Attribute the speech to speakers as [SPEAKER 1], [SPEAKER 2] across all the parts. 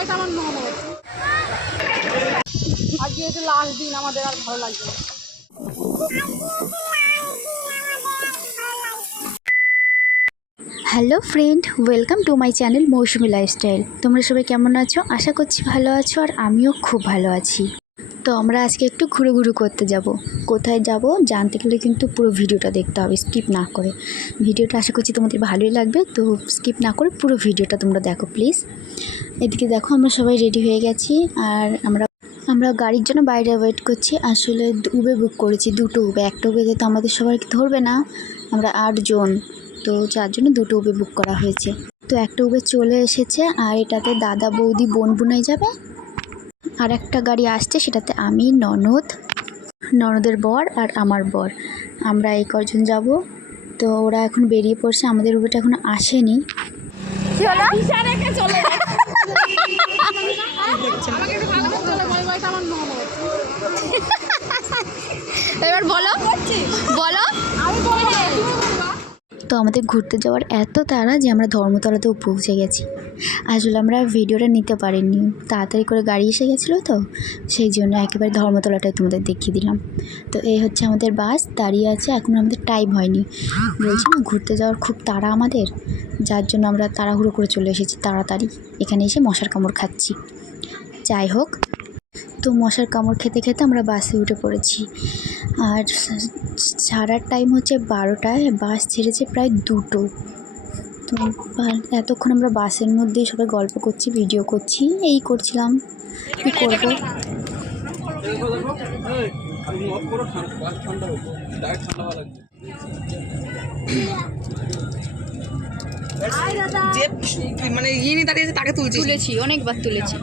[SPEAKER 1] বাড়িতে আমার ননদ আজকে এটা লাস্ট দিন আমাদের আর ভালো লাগবে
[SPEAKER 2] hello friend welcome to my channel Mousumi lifestyle তোমরা সবাই কেমন আছো? আশা করছি ভালো আছো আর আমিও খুব ভালো আছি। তো আমরা আজকে একটু ঘুরু ঘুরু করতে যাব। কোথায় যাব জানতে গেলে কিন্তু পুরো ভিডিওটা দেখতে হবে স্কিপ না করে। ভিডিওটা আশা করছি তোমাদের ভালোই লাগবে, তো স্কিপ না করে পুরো ভিডিওটা তোমরা দেখো প্লিজ এদিকে দেখো আমরা সবাই রেডি হয়ে গেছি, আর আমরা আমরা গাড়ির জন্য বাইরে ওয়েট করছি। আসলে উবে বুক করেছি, দুটো উবে একটা উবেতে তো আমাদের সবাইকে ধরবে না, আমরা আটজন তো যার জন্য দুটো উবে বুক করা হয়েছে। তো একটা উবে চলে এসেছে, আর এটাতে দাদা, বৌদি, বোন, বোনাই যাবে। আর একটা গাড়ি আসছে, সেটাতে আমি, ননদ, ননদের বর আর আমার বর। আমরা এই কজন যাব? তো ওরা এখন বেরিয়ে পড়ছে, আমাদের উবেটা এখন আসেনি। এবার বলো। বলো
[SPEAKER 1] আমি বলব না, তুমি বলবা
[SPEAKER 2] তো আমাদের ঘুরতে যাওয়ার এত তাড়া যে আমরা ধর্মতলাতেও পৌঁছে গেছি। আসলে আমরা ভিডিওটা নিতে পারিনি। তাড়াতাড়ি করে গাড়ি এসে গেছিল তো, সেই জন্য একেবারে ধর্মতলাটাই তোমাদের দেখিয়ে দিলাম। তো এই হচ্ছে আমাদের বাস, দাঁড়িয়ে আছে, এখন আমাদের টাইম হয়নি। বলছি না, ঘুরতে যাওয়ার খুব তাড়া আমাদের, যার জন্য আমরা তাড়াহুড়ো করে চলে এসেছি তাড়াতাড়ি। এখানে এসে মশার কামড় খাচ্ছি। যাই হোক, তো মশার কামড় খেতে খেতে আমরা বাসে উঠে পড়েছি। আর ছাড়ার টাইম হচ্ছে বারোটায় বাস ছেড়েছে প্রায় দুটো। তো এতক্ষণ আমরা বাসের মধ্যেই সবাই গল্প করছি ভিডিও করছি এই করছিলাম। কী করব?
[SPEAKER 3] যে মানে ইয়ে নিয়ে দাঁড়িয়েছে তাকে তুলছিস?
[SPEAKER 2] তুলেছি অনেকবার তুলেছি।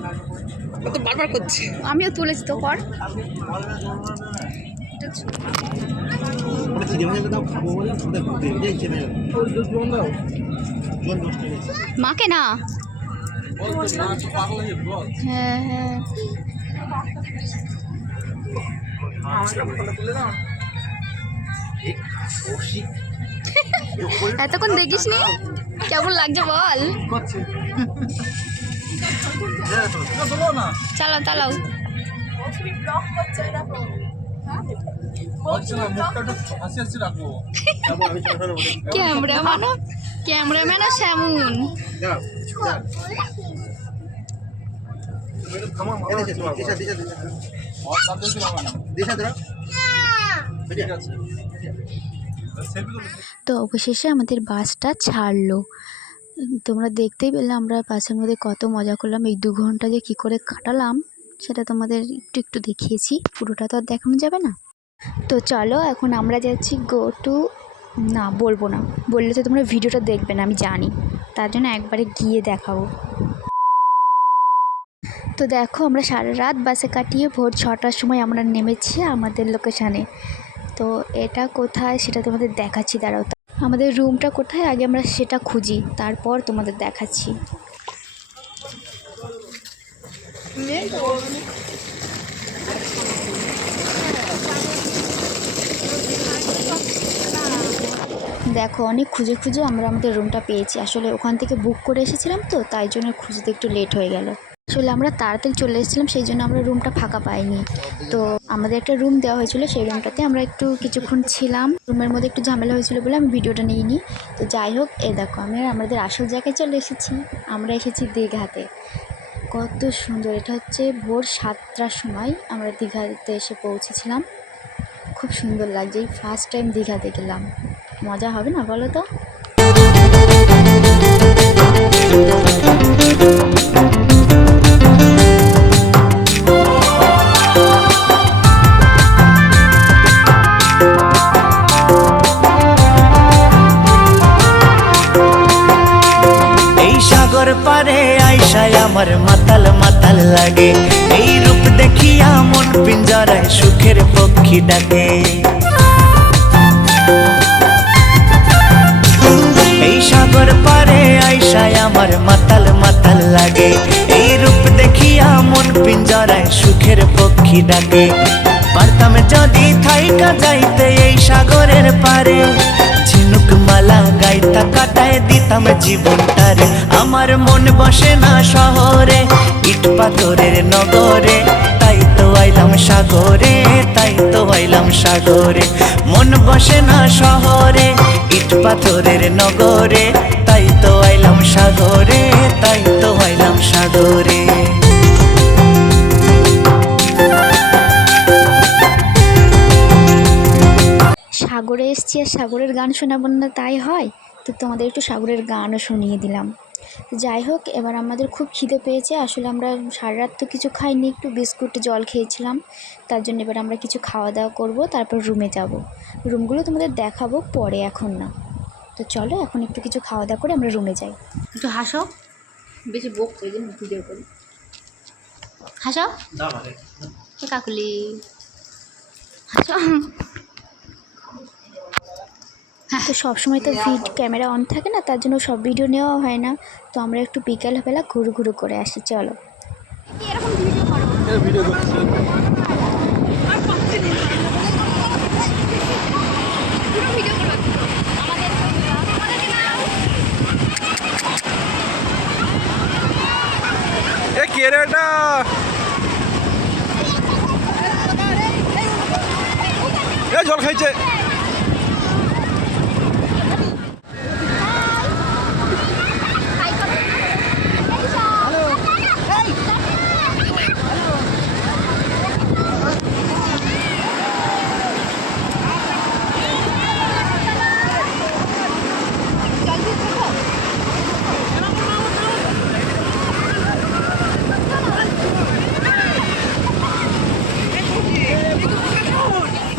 [SPEAKER 3] তো বারবার করছে।
[SPEAKER 2] আমিও তুলেছি তো কর। মাকে না? হ্যাঁ হ্যাঁ। এতক্ষণ দেখিস নি কেমন লাগছে বল? চালাও চালাও। তো অবশেষে আমাদের বাসটা ছাড়লো। তোমরা দেখতেই পেলে আমরা বাসের মধ্যে কত মজা করলাম, এই দু ঘণ্টা যে কী করে কাটালাম, সেটা তোমাদের একটু একটু দেখিয়েছি। পুরোটা তো আর দেখানো যাবে না। তো চলো, এখন আমরা যাচ্ছি গো টু না, বলব না। বললে তো তোমরা ভিডিওটা দেখবে না, আমি জানি। তার জন্য একবারে গিয়ে দেখাবো। তো দেখো, আমরা সারা রাত বাসে কাটিয়ে ভোর ছটার সময় আমরা নেমেছি আমাদের লোকেশানে তো এটা কোথায় সেটা তোমাদের দেখাচ্ছি, দাঁড়াও। আমাদের রুমটা কোথায়? আগে আমরা সেটা খুঁজি, তারপর তোমাদের দেখাচ্ছি। দেখো, অনেক খুঁজে খুঁজে আমরা আমাদের রুমটা পেয়েছি। আসলে ওখান থেকে বুক করে এসেছিলাম তো, তাই জন্য খুঁজতে একটু লেট হয়ে গেল। আসলে আমরা তাড়াতাড়ি চলে এসেছিলাম, সেই জন্য আমরা রুমটা ফাঁকা পাইনি। তো আমাদের একটা রুম দেওয়া হয়েছিল, সেই রুমটাতে আমরা একটু কিছুক্ষণ ছিলাম। রুমের মধ্যে একটু ঝামেলা হয়েছিল বলে আমি ভিডিওটা নিইনি। তো যাই হোক, এ দেখো, আমি আমাদের আসল জায়গায় চলে এসেছি। আমরা এসেছি দীঘাতে। কত সুন্দর, এটা হচ্ছে ভোর সাতটার সময় আমরা দীঘাতে এসে পৌঁছেছিলাম। খুব সুন্দর লাগছে, এই ফার্স্ট টাইম দীঘাতে গেলাম। মজা হবে না বলো তো?
[SPEAKER 4] সাগর পারে আইসায় আমার মাতাল মাতাল লাগে। এই রূপ দেখিয়া মন পিঞ্জরায় সুখের পক্ষী ডাকে। এই সাগর পারে আইসায় আমার মাতাল মাতাল লাগে। এই রূপ দেখিয়া মন পিঞ্জরায় সুখের পক্ষী ডাকে। পারতাম যদি থাইকা যাইতে এই সাগরের পারে। ঝিনুক মালা গাইতা কাটায় দিতাম জীবনটারে। আমার মন বসে না শহরে পাথরের নগরে। তো আইলাম সাগরে, তাই তো আইলাম সাগরে। মন বসে না শহরে, ইট পাথরের নগরে। তাই তো আইলাম সাগরে, তাই তো আইলাম সাগরে।
[SPEAKER 2] সাগরে এসছি আর সাগরের গান শোনাবো না, তাই হয়? তো তোমাদের একটু সাগরের গানও শুনিয়ে দিলাম। যাই হোক এবার আমাদের খুব খিদে পেয়েছে। আসলে আমরা সারা রাত তো কিছু খাইনি একটু বিস্কুট জল খেয়েছিলাম। তার জন্য এবার আমরা কিছু খাওয়া দাওয়া করব তারপর রুমে যাব। রুমগুলো তোমাদের দেখাবো পরে এখন না। তো চলো এখন একটু কিছু খাওয়া দাওয়া করে আমরা রুমে যাই।
[SPEAKER 1] একটু হাসো। বেশি বোক ওই জন্য ভিডিও করি। হাসো। কাকুলি। হাসো।
[SPEAKER 2] তো সবসময় তো ভিড ক্যামেরা অন থাকে না, তার জন্য সব ভিডিও নেওয়া হয় না। তো আমরা একটু বিকালবেলা ঘুরু ঘুরু করে আসি, চলো।
[SPEAKER 5] কে জল খাইছে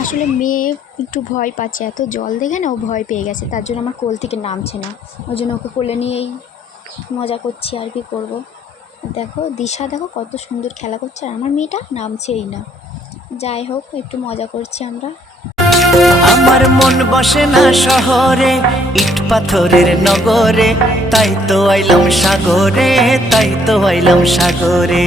[SPEAKER 2] আসলে মেয়ে একটু ভয় পাচ্ছে, এত জল দেখে না ও ভয় পেয়ে গেছে, তার জন্য আমার কোল থেকে নামছে না। ওই জন্য ওকে কোলে নিয়েই মজা করছি, আর কি করব? দেখো, দিশা দেখো কত সুন্দর খেলা করছে, আর আমার মেয়েটা নামছেই না। যাই হোক, একটু মজা করছি আমরা।
[SPEAKER 4] আমার মন বসে না শহরে, ইট পাথরের নগরে, তাই তো আইলাম সাগরে, তাই তো আইলাম সাগরে।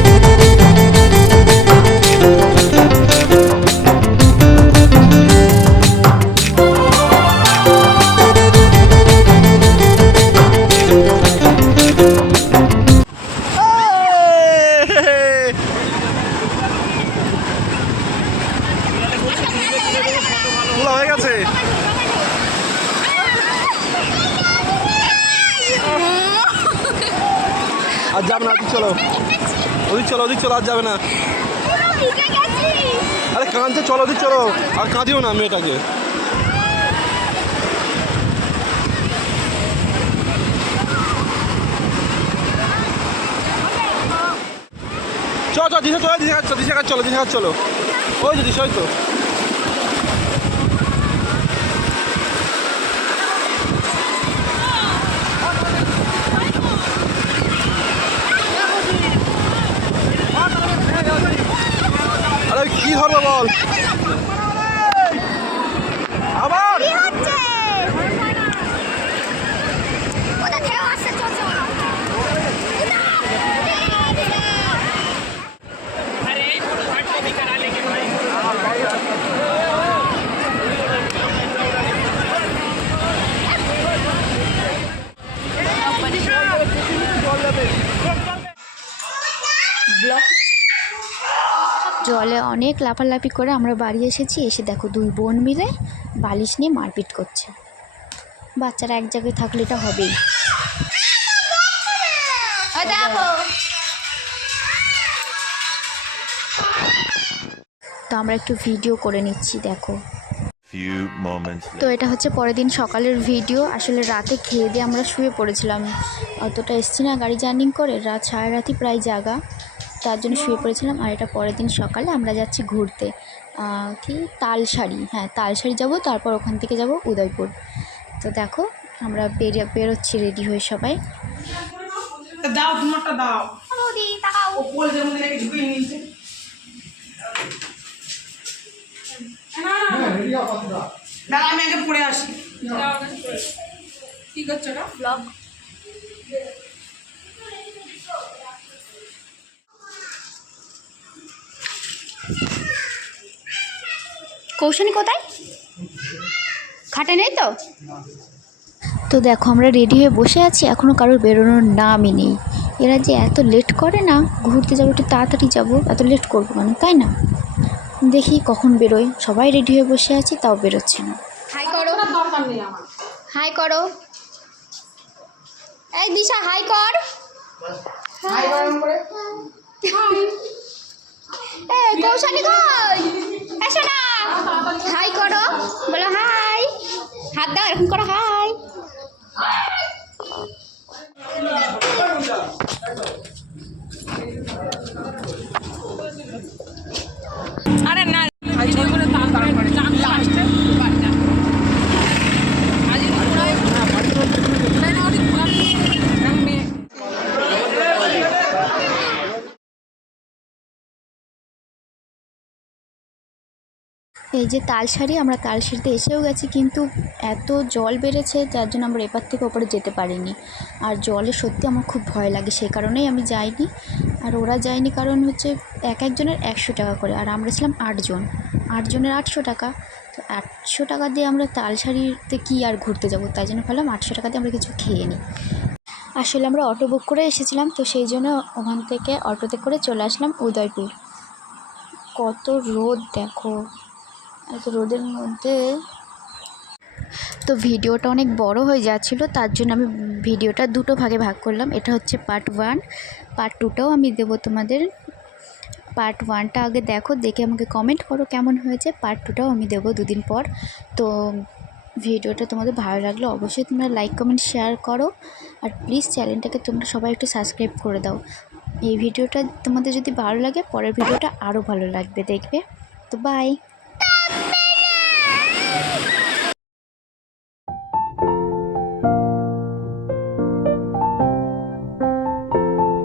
[SPEAKER 5] চলো, ওদিক চলো, আর যাবে না। আরে, কাঁদছে, চলো, ওদিক চলো। আর কাঁদিও না মেয়েটাকে। চলো চলো, দিশা চলো দিশা চলো দিশা চলো ওই যে দিশা, ওই আরে কি ধরবো বল আবার
[SPEAKER 2] জলে অনেক লাফালাফি করে আমরা বাড়ি এসেছি এসে দেখো দুই বোন মিলে বালিশ নিয়ে মারপিট করছে। বাচ্চারা এক জায়গায় থাকলে এটা হবেই। তো আমরা একটু ভিডিও করে নিচ্ছি দেখো। তো এটা হচ্ছে পরের দিন সকালের ভিডিও। আসলে রাতে খেয়ে দিয়ে আমরা শুয়ে পড়েছিলাম। অতটা এসছি না গাড়ি জার্নিং করে রাত সারা রাতই প্রায় জাগা। তার জন্য শুয়ে পড়েছিলাম আর এটা পরের দিন সকালে আমরা যাচ্ছি ঘুরতে। কি? তালসারি হ্যাঁ তালশাড়ি যাব তারপর ওখান থেকে যাব উদয়পুর। তো দেখো আমরা বেরিয়ে বেরোচ্ছি রেডি হয়ে সবাই।
[SPEAKER 3] দাও তোমারটা দাও। দাঁড়া আমি আগে পড়ে আসি।
[SPEAKER 1] কি করছ না ব্লগ। কৌশনী কোথায়? খাটে নেই তো?
[SPEAKER 2] তো দেখো আমরা রেডি হয়ে বসে আছি এখনও কারোর বেরোনোর নামই নেই। এরা যে এত লেট করে না ঘুরতে যাব একটু তাড়াতাড়ি যাব এত লেট করব কেন? তাই না? দেখি কখন বেরোয় সবাই রেডি হয়ে বসে আছি তাও বেরোচ্ছে না।
[SPEAKER 1] হাই করো।
[SPEAKER 3] দরকার নেই আমার
[SPEAKER 1] হাই করো। এই দিশা হাই কর।
[SPEAKER 3] হাই
[SPEAKER 1] এ কৌশানী কই? এসো না। হাই করো। বলো হাই। হাত দাও এরকম করো হাই
[SPEAKER 3] আরে না ছবি করে তার তারপরে চাঁদ লাস্টে
[SPEAKER 2] এই যে তালসারি আমরা তালসারিতে এসেও গেছি কিন্তু এত জল বেড়েছে যার জন্য আমরা এপার থেকে ওপরে যেতে পারিনি। আর জলে সত্যি আমার খুব ভয় লাগে, সেই কারণেই আমি যাইনি। আর ওরা যায়নি কারণ হচ্ছে এক একজনের একশো টাকা করে, আর আমরা ছিলাম আটজন আটজনের আটশো টাকা। তো আটশো টাকা দিয়ে আমরা তালসারিতে কি আর ঘুরতে যাব? তাই জন্য ভাবলাম আটশো টাকা দিয়ে আমরা কিছু খেয়ে নিই। আসলে আমরা অটো বুক করে এসেছিলাম, তো সেই জন্য ওখান থেকে অটোতে করে চলে আসলাম উদয়পুর। কত রোদ দেখো। এত রোদের মধ্যে। তো ভিডিওটা অনেক বড় হয়ে যাচ্ছিল, তার জন্য আমি ভিডিওটা দুটো ভাগে ভাগ করলাম। এটা হচ্ছে পার্ট ওয়ান পার্ট টুটাও আমি দেবো তোমাদের। পার্ট ওয়ানটা আগে দেখো, দেখে আমাকে কমেন্ট করো কেমন হয়েছে। পার্ট টুটাও আমি দেবো দুদিন পর। তো ভিডিওটা তোমাদের ভালো লাগলে অবশ্যই তোমরা লাইক কমেন্ট শেয়ার করো। আর প্লিজ চ্যানেলটাকে তোমরা সবাই একটু সাবস্ক্রাইব করে দাও। এই ভিডিওটা তোমাদের যদি ভালো লাগে, পরের ভিডিওটা আরও ভালো লাগবে, দেখবে। তো বাই